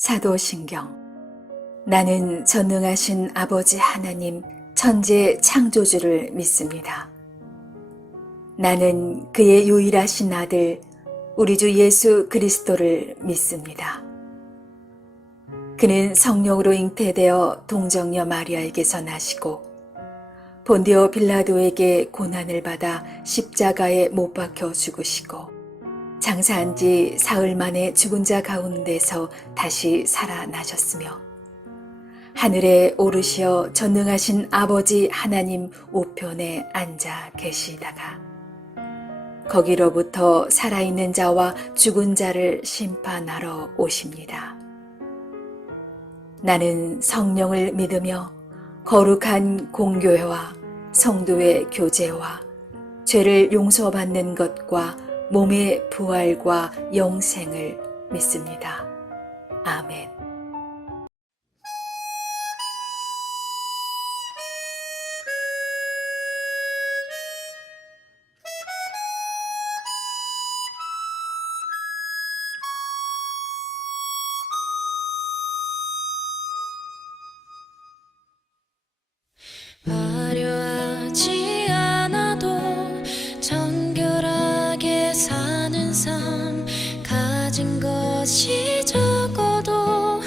사도신경. 나는 전능하신 아버지 하나님 천재 창조주를 믿습니다. 나는 그의 유일하신 아들 우리 주 예수 그리스도를 믿습니다. 그는 성령으로 잉태되어 동정녀 마리아에게서 나시고 본디오 빌라도에게 고난을 받아 십자가에 못 박혀 죽으시고 장사한 지 사흘 만에 죽은 자 가운데서 다시 살아나셨으며 하늘에 오르시어 전능하신 아버지 하나님 우편에 앉아 계시다가 거기로부터 살아있는 자와 죽은 자를 심판하러 오십니다. 나는 성령을 믿으며 거룩한 공교회와 성도의 교제와 죄를 용서받는 것과 몸의 부활과 영생을 믿습니다. 아멘. 화려하지 않아도 정결하게 사는 삶, 가진 것이 적어도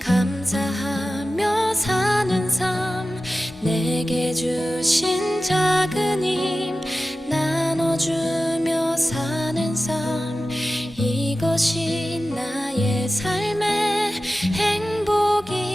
감사하며 사는 삶, 내게 주신 작은 힘 나눠주며 사는 삶, 이것이 나의 삶의 행복이라오.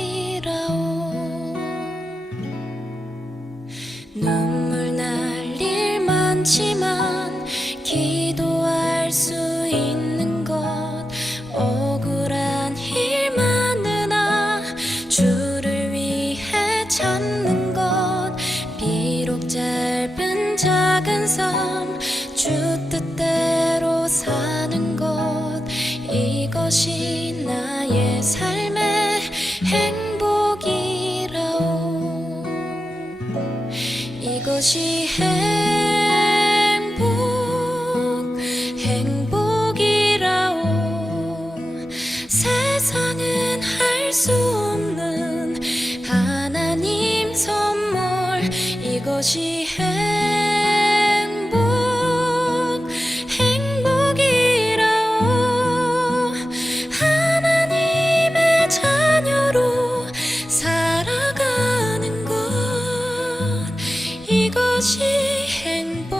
눈물 날 일 많지만 기도할 수 있는 것, 억울한 일 많으나 주를 위해 찾는 것, 비록 짧은 작은 삶 주 뜻대로 사는 것, 이것이 나의 삶의 행복이라오. 이것이 행복이라오. 세상은 할 수 없는 하나님 선물, 이것이 행복이라오. 하나님의 자녀로 살아가는 것, 이것이 행복이라오.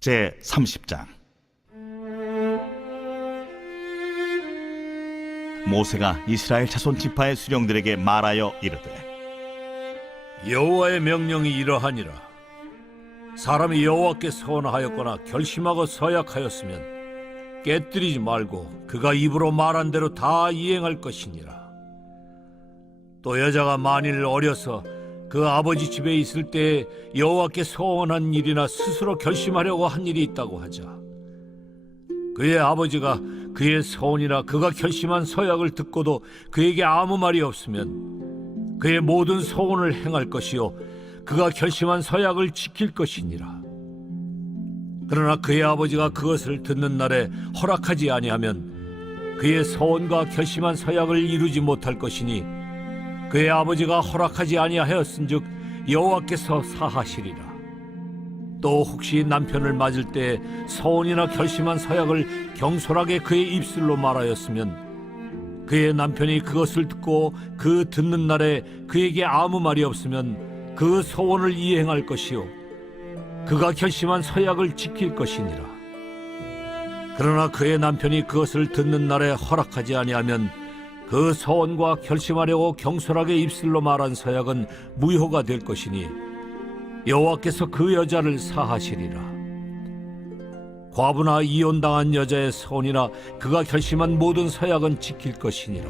제30장. 모세가 이스라엘 자손 지파의 수령들에게 말하여 이르되, 여호와의 명령이 이러하니라. 사람이 여호와께 서원하였거나 결심하고 서약하였으면 깨뜨리지 말고 그가 입으로 말한 대로 다 이행할 것이니라. 또 여자가 만일 어려서 그 아버지 집에 있을 때 여호와께 서원한 일이나 스스로 결심하려고 한 일이 있다고 하자. 그의 아버지가 그의 서원이나 그가 결심한 서약을 듣고도 그에게 아무 말이 없으면 그의 모든 서원을 행할 것이요 그가 결심한 서약을 지킬 것이니라. 그러나 그의 아버지가 그것을 듣는 날에 허락하지 아니하면 그의 서원과 결심한 서약을 이루지 못할 것이니 그의 아버지가 허락하지 아니하였은즉 여호와께서 사하시리라. 또 혹시 남편을 맞을 때 서원이나 결심한 서약을 경솔하게 그의 입술로 말하였으면 그의 남편이 그것을 듣고 그 듣는 날에 그에게 아무 말이 없으면 그 서원을 이행할 것이요 그가 결심한 서약을 지킬 것이니라. 그러나 그의 남편이 그것을 듣는 날에 허락하지 아니하면 그 서원과 결심하려고 경솔하게 입술로 말한 서약은 무효가 될 것이니 여호와께서 그 여자를 사하시리라. 과부나 이혼당한 여자의 서원이나 그가 결심한 모든 서약은 지킬 것이니라.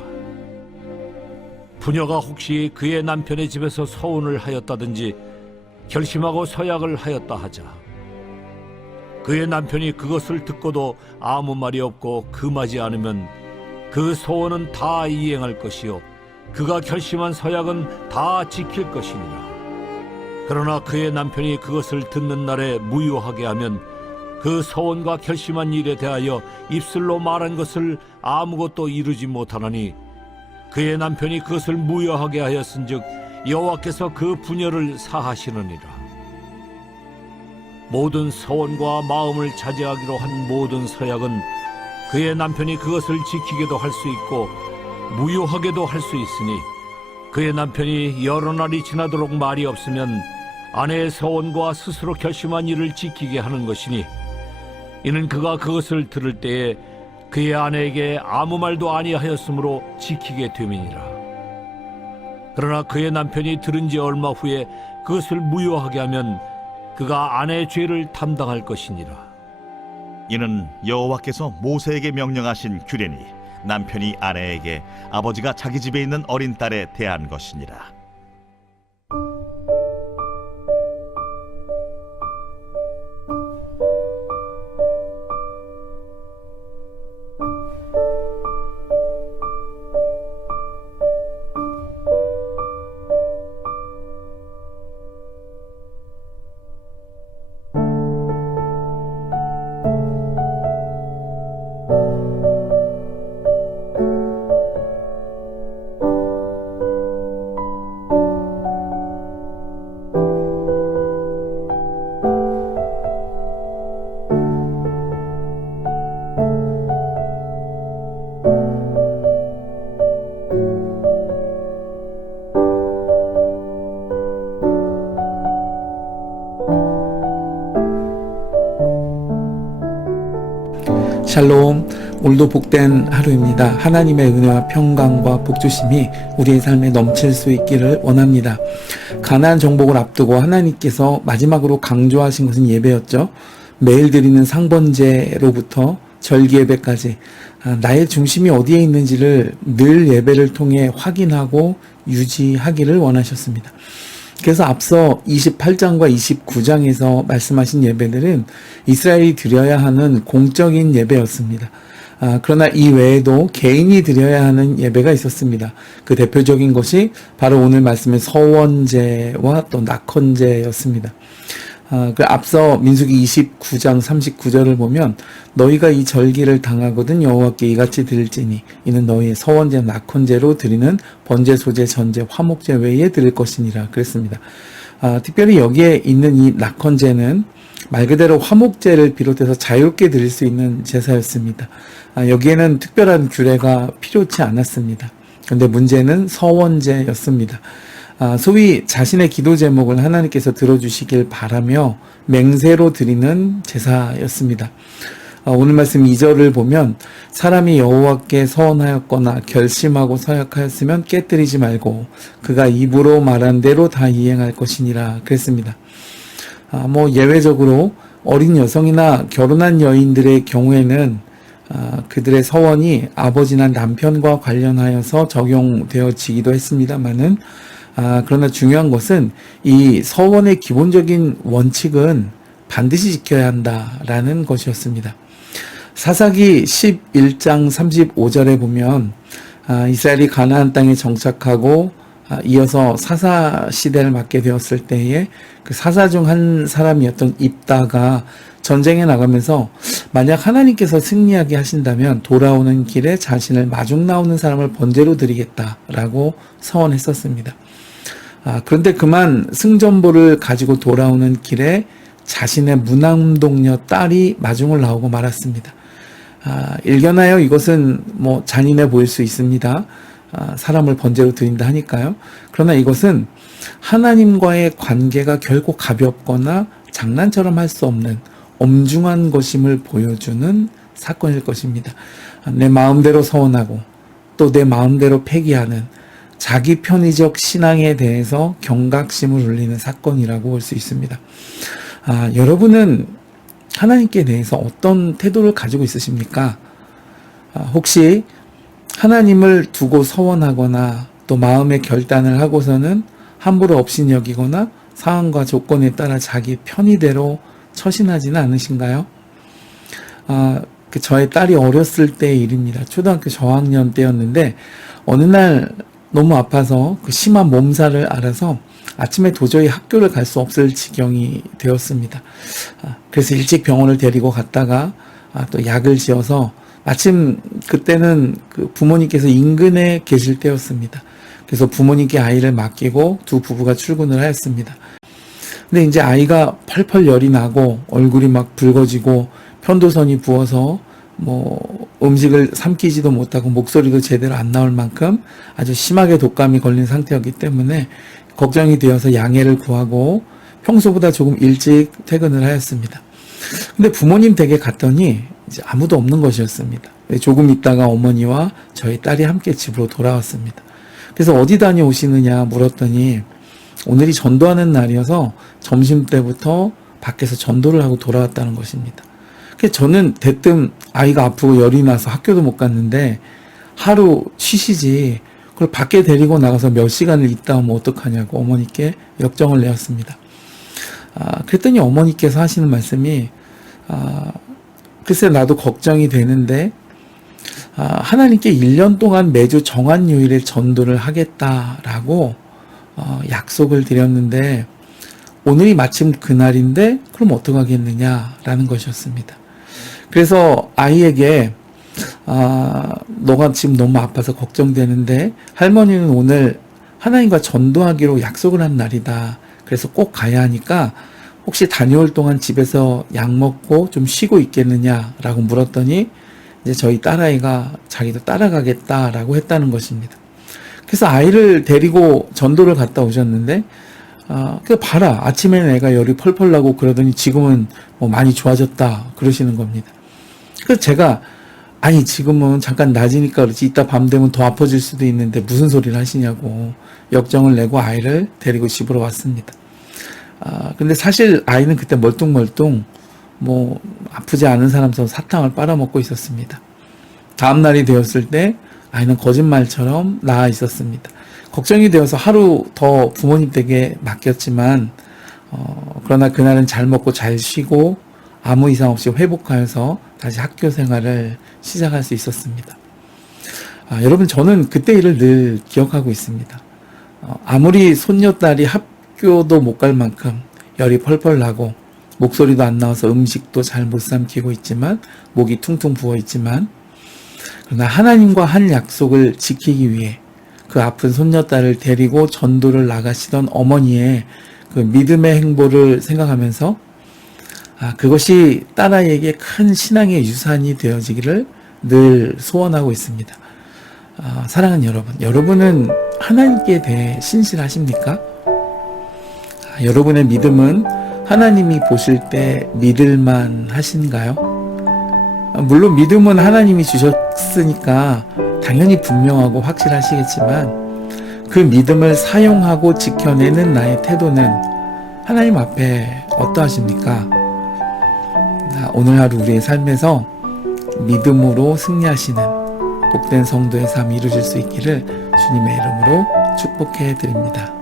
부녀가 혹시 그의 남편의 집에서 서원을 하였다든지 결심하고 서약을 하였다 하자. 그의 남편이 그것을 듣고도 아무 말이 없고 금하지 않으면 그 서원은 다 이행할 것이요 그가 결심한 서약은 다 지킬 것이니라. 그러나 그의 남편이 그것을 듣는 날에 무효하게 하면 그 서원과 결심한 일에 대하여 입술로 말한 것을 아무것도 이루지 못하나니 그의 남편이 그것을 무효하게 하였은즉 여호와께서 그 부녀를 사하시느니라. 모든 서원과 마음을 자제하기로 한 모든 서약은 그의 남편이 그것을 지키게도 할 수 있고 무효하게도 할 수 있으니 그의 남편이 여러 날이 지나도록 말이 없으면 아내의 서원과 스스로 결심한 일을 지키게 하는 것이니 이는 그가 그것을 들을 때에 그의 아내에게 아무 말도 아니하였으므로 지키게 됨이니라. 그러나 그의 남편이 들은 지 얼마 후에 그것을 무효하게 하면 그가 아내의 죄를 담당할 것이니라. 이는 여호와께서 모세에게 명령하신 규례니 남편이 아내에게 아버지가 자기 집에 있는 어린 딸에 대한 것이니라. 샬롬, 오늘도 복된 하루입니다. 하나님의 은혜와 평강과 복주심이 우리의 삶에 넘칠 수 있기를 원합니다. 가나안 정복을 앞두고 하나님께서 마지막으로 강조하신 것은 예배였죠. 매일 드리는 상번제로부터 절기 예배까지 나의 중심이 어디에 있는지를 늘 예배를 통해 확인하고 유지하기를 원하셨습니다. 그래서 앞서 28장과 29장에서 말씀하신 예배들은 이스라엘이 드려야 하는 공적인 예배였습니다. 그러나 이 외에도 개인이 드려야 하는 예배가 있었습니다. 그 대표적인 것이 바로 오늘 말씀의 서원제와 또 낙헌제였습니다. 그 앞서 민수기 29장 39절을 보면 너희가 이 절기를 당하거든 여호와께 이같이 드릴지니 이는 너희의 서원제 낙헌제로 드리는 번제 소제 전제 화목제 외에 드릴 것이니라 그랬습니다. 특별히 여기에 있는 이 낙헌제는 말 그대로 화목제를 비롯해서 자유롭게 드릴 수 있는 제사였습니다. 여기에는 특별한 규례가 필요치 않았습니다. 그런데 문제는 서원제였습니다. 소위 자신의 기도 제목을 하나님께서 들어주시길 바라며 맹세로 드리는 제사였습니다. 오늘 말씀 2절을 보면 사람이 여호와께 서원하였거나 결심하고 서약하였으면 깨뜨리지 말고 그가 입으로 말한 대로 다 이행할 것이니라 그랬습니다. 예외적으로 어린 여성이나 결혼한 여인들의 경우에는 그들의 서원이 아버지나 남편과 관련하여서 적용되어지기도 했습니다만은 그러나 중요한 것은 이 서원의 기본적인 원칙은 반드시 지켜야 한다라는 것이었습니다. 사사기 11장 35절에 보면 이스라엘이 가나안 땅에 정착하고 이어서 사사 시대를 맞게 되었을 때에 그 사사 중 한 사람이었던 입다가 전쟁에 나가면서 만약 하나님께서 승리하게 하신다면 돌아오는 길에 자신을 마중 나오는 사람을 번제로 드리겠다라고 서원했었습니다. 그런데 그만 승전보를 가지고 돌아오는 길에 자신의 무남동녀 딸이 마중을 나오고 말았습니다. 일견하여 이것은 잔인해 보일 수 있습니다. 사람을 번제로 드린다 하니까요. 그러나 이것은 하나님과의 관계가 결코 가볍거나 장난처럼 할 수 없는 엄중한 것임을 보여주는 사건일 것입니다. 내 마음대로 서원하고 또 내 마음대로 폐기하는 자기 편의적 신앙에 대해서 경각심을 울리는 사건이라고 볼 수 있습니다. 여러분은 하나님께 대해서 어떤 태도를 가지고 있으십니까? 혹시 하나님을 두고 서원하거나 또 마음의 결단을 하고서는 함부로 업신여기거나 상황과 조건에 따라 자기 편의대로 처신하지는 않으신가요? 저의 딸이 어렸을 때의 일입니다. 초등학교 저학년 때였는데 어느 날 너무 아파서 그 심한 몸살을 앓아서 아침에 도저히 학교를 갈 수 없을 지경이 되었습니다. 그래서 일찍 병원을 데리고 갔다가 또 약을 지어서 마침 그때는 그 부모님께서 인근에 계실 때였습니다. 그래서 부모님께 아이를 맡기고 두 부부가 출근을 하였습니다. 근데 이제 아이가 펄펄 열이 나고 얼굴이 막 붉어지고 편도선이 부어서 음식을 삼키지도 못하고 목소리도 제대로 안 나올 만큼 아주 심하게 독감이 걸린 상태였기 때문에 걱정이 되어서 양해를 구하고 평소보다 조금 일찍 퇴근을 하였습니다. 근데 부모님 댁에 갔더니 이제 아무도 없는 것이었습니다. 조금 있다가 어머니와 저희 딸이 함께 집으로 돌아왔습니다. 그래서 어디 다녀오시느냐 물었더니 오늘이 전도하는 날이어서 점심때부터 밖에서 전도를 하고 돌아왔다는 것입니다. 그래서 저는 대뜸 아이가 아프고 열이 나서 학교도 못 갔는데 하루 쉬시지 그걸 밖에 데리고 나가서 몇 시간을 있다 오면 어떡하냐고 어머니께 역정을 내었습니다. 그랬더니 어머니께서 하시는 말씀이 글쎄 나도 걱정이 되는데 하나님께 1년 동안 매주 정한 요일에 전도를 하겠다라고 약속을 드렸는데 오늘이 마침 그날인데 그럼 어떡하겠느냐라는 것이었습니다. 그래서 아이에게 너가 지금 너무 아파서 걱정되는데 할머니는 오늘 하나님과 전도하기로 약속을 한 날이다. 그래서 꼭 가야 하니까 혹시 다녀올 동안 집에서 약 먹고 좀 쉬고 있겠느냐라고 물었더니 이제 저희 딸아이가 자기도 따라가겠다라고 했다는 것입니다. 그래서 아이를 데리고 전도를 갔다 오셨는데 봐라 아침에는 애가 열이 펄펄 나고 그러더니 지금은 많이 좋아졌다 그러시는 겁니다. 그래서 제가 아니 지금은 잠깐 낮이니까 그렇지 이따 밤 되면 더 아파질 수도 있는데 무슨 소리를 하시냐고 역정을 내고 아이를 데리고 집으로 왔습니다. 근데 사실 아이는 그때 멀뚱멀뚱 아프지 않은 사람처럼 사탕을 빨아먹고 있었습니다. 다음 날이 되었을 때 아이는 거짓말처럼 나아 있었습니다. 걱정이 되어서 하루 더 부모님 댁에 맡겼지만 그러나 그날은 잘 먹고 잘 쉬고 아무 이상 없이 회복하여서 다시 학교 생활을 시작할 수 있었습니다. 여러분 저는 그때 일을 늘 기억하고 있습니다. 아무리 손녀딸이 학교도 못 갈 만큼 열이 펄펄 나고 목소리도 안 나와서 음식도 잘 못 삼키고 있지만 목이 퉁퉁 부어 있지만 그러나 하나님과 한 약속을 지키기 위해 그 아픈 손녀딸을 데리고 전도를 나가시던 어머니의 그 믿음의 행보를 생각하면서 그것이 딸아이에게 큰 신앙의 유산이 되어지기를 늘 소원하고 있습니다. 사랑하는 여러분, 여러분은 하나님께 대해 신실하십니까? 여러분의 믿음은 하나님이 보실 때 믿을만 하신가요? 물론 믿음은 하나님이 주셨으니까 당연히 분명하고 확실하시겠지만 그 믿음을 사용하고 지켜내는 나의 태도는 하나님 앞에 어떠하십니까? 오늘 하루 우리의 삶에서 믿음으로 승리하시는 복된 성도의 삶이 이루어질 수 있기를 주님의 이름으로 축복해 드립니다.